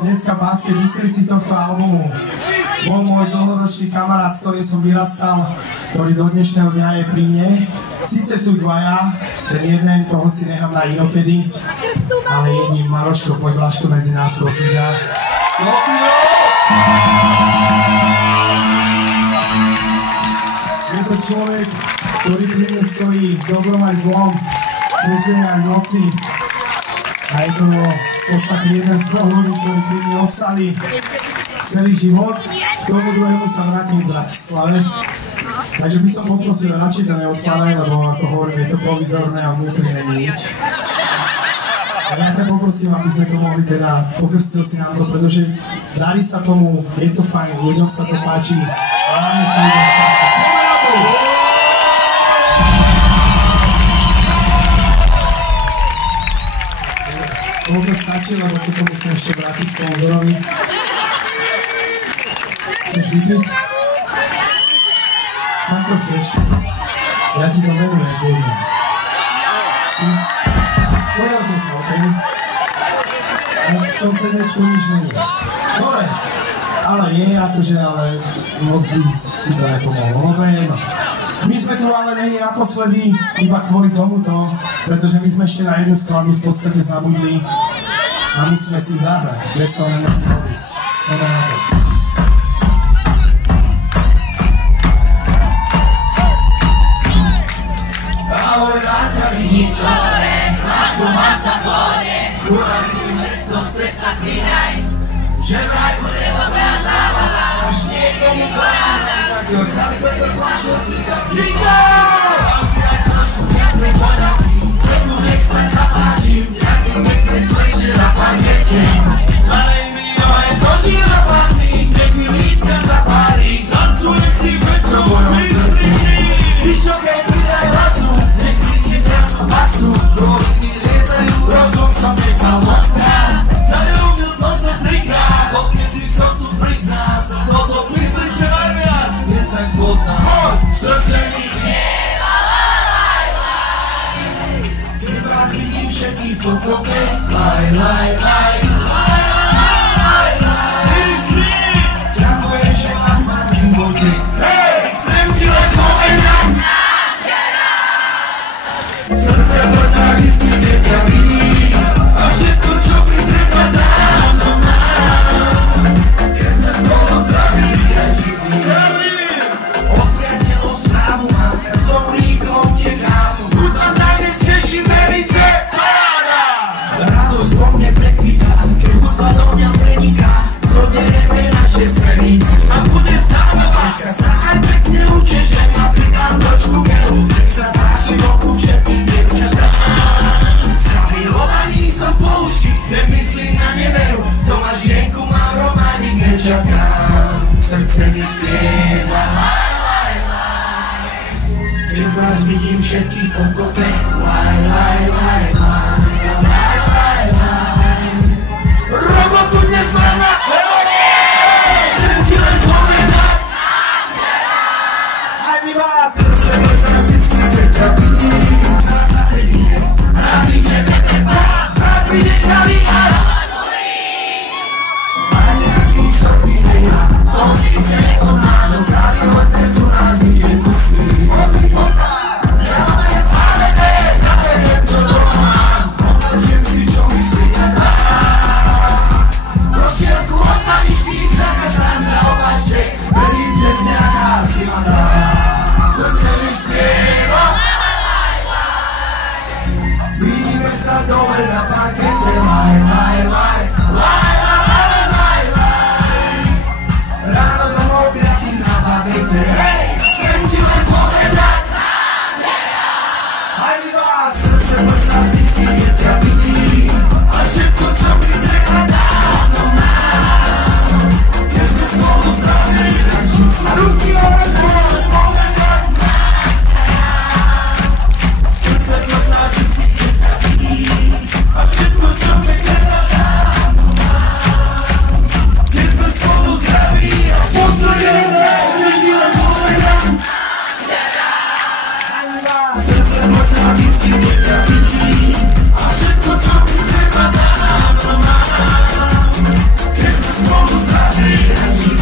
Dneska v Banskej Bystrici tohto albumu bol môj dlhoročný kamarát, s ktorým som vyrastal, ktorý do dnešného dňa je pri mne. Síce sú dvaja, ten jeden, toho si nechám na inokedy, ale jedním Maroško, poď Blažko medzi nás, prosím ťa. Je to človek, ktorý pri mne stojí v dobrom aj zlom, cez deň aj noci. A je to v podstate jeden z dvoch ľudí, ktorí pri mne ostali celý život. K tomu druhému sa vrátim v Bratislave. Takže by som poprosil, radšej to neotváraj, lebo ako hovorím, je to provizorné a vnútri není nič. A ja ťa poprosím, aby sme to mohli teda, pokrstil si nám to, pretože darí sa tomu, je to fajn, ľuďom sa to páči a máme sa ľudia šťastie. Poďme na to! Toľko stačí, lebo toto musím ešte vrátiť sponzorovi. Chceš vypiť? Fakt to chceš? Ja ti to venujem, kľudne. Poďte sa, okej? V tom CD-čku nič není. Dobre, ale nie, akože, ale moc by ti to nepomohlo. No to je jedno. My sme tu ale není naposledy iba kvôli tomuto, pretože my sme ešte na jednu skladbu v podstate zabudli a musíme si zahrať. Bez toho nemôžeme odísť. Poďme na to. Ahoj, ráďa vidím čore, plášku mám sa klone, kurva vidím mesto, chceš sa klínaj, že vraj bude dobrá zábava, už niekomu tvorána, tak jo, krali preto plášku, ty to vítoj! Mám si aj trošku viacej poňavky, jednu nech sa zapáčim, nejaký pekne šlejšie na parkete, nalej mi oheň do žíropaty, nech mi lítka zapálí, tancujem si bez svojho srdci, vyšokej pridaj hlasu, nech cítim ráno pasu, do hodiny lietajú, rozum som nechal okná, zaľúbil som sa trikrát, odkedy som tu priznal sa, no do Bystrice najviac, je tak zvodná, srdce mi spieva, laj, laj, keď vás vidím všetkých pokope, laj, laj, laj, laj, laj, laj, ďakujem, že vás mám v živote, hej, chcem ti len povedať, srdce blesná vždycky, keď ťa vidím, a všetko, čo mi treba dám, no mám, keď sme spolu zdraví a živí. Od priateľov správu mám, tak som rýchlo utekám, hudba najviac teší verice, paráda! Radosť vo mne prekvitá, keď hudba do mňa preniká, zoderieme naše strenice a bude zábava. Dneska sa aj pekne učešem a pridám trošku geru, nech sa páči voku všetkým dievčatám. Zamilovaný som po uši, nemyslím na neveru, doma žienku mám, románik nečakám. Srdce mi spieva, laj, laj, laj, keď vás vidím všetkých pokope, laj, laj, laj, laj, laj, laj, laj. Robotu dnes mám na chcem ti len povedať, aj mi vás srdce blesná vždycky, keď ťa vidím, na jedine, na víče netrpá, a príde kalina. Má nejaký čortý neja, to síce nepoznám, no králi hodne sú nás nikde pustí. Nemáme pále, ja neviem, čo doma mám, oblečiem si, čo myslí nedám. Košielku od navičníc, zakazám sa opašte, verím, že z nejaká si ma dá. Srdce mi spieva, vidíme sa dole na parkete, laj, laj, laj, laj, laj, laj, laj. Ráno domov piati na babete, hej, chcem ti len povedať, aj mi vás srdce blesná vždycky, keď ťa vidím, a všetko, čo mi treba dávno mám, keď sme spolu zdravili na život, a ruky hore spolu povedať, srdce blesná vždycky, keď ťa vidím, a všetko, čo mi treba dávno. vyhrať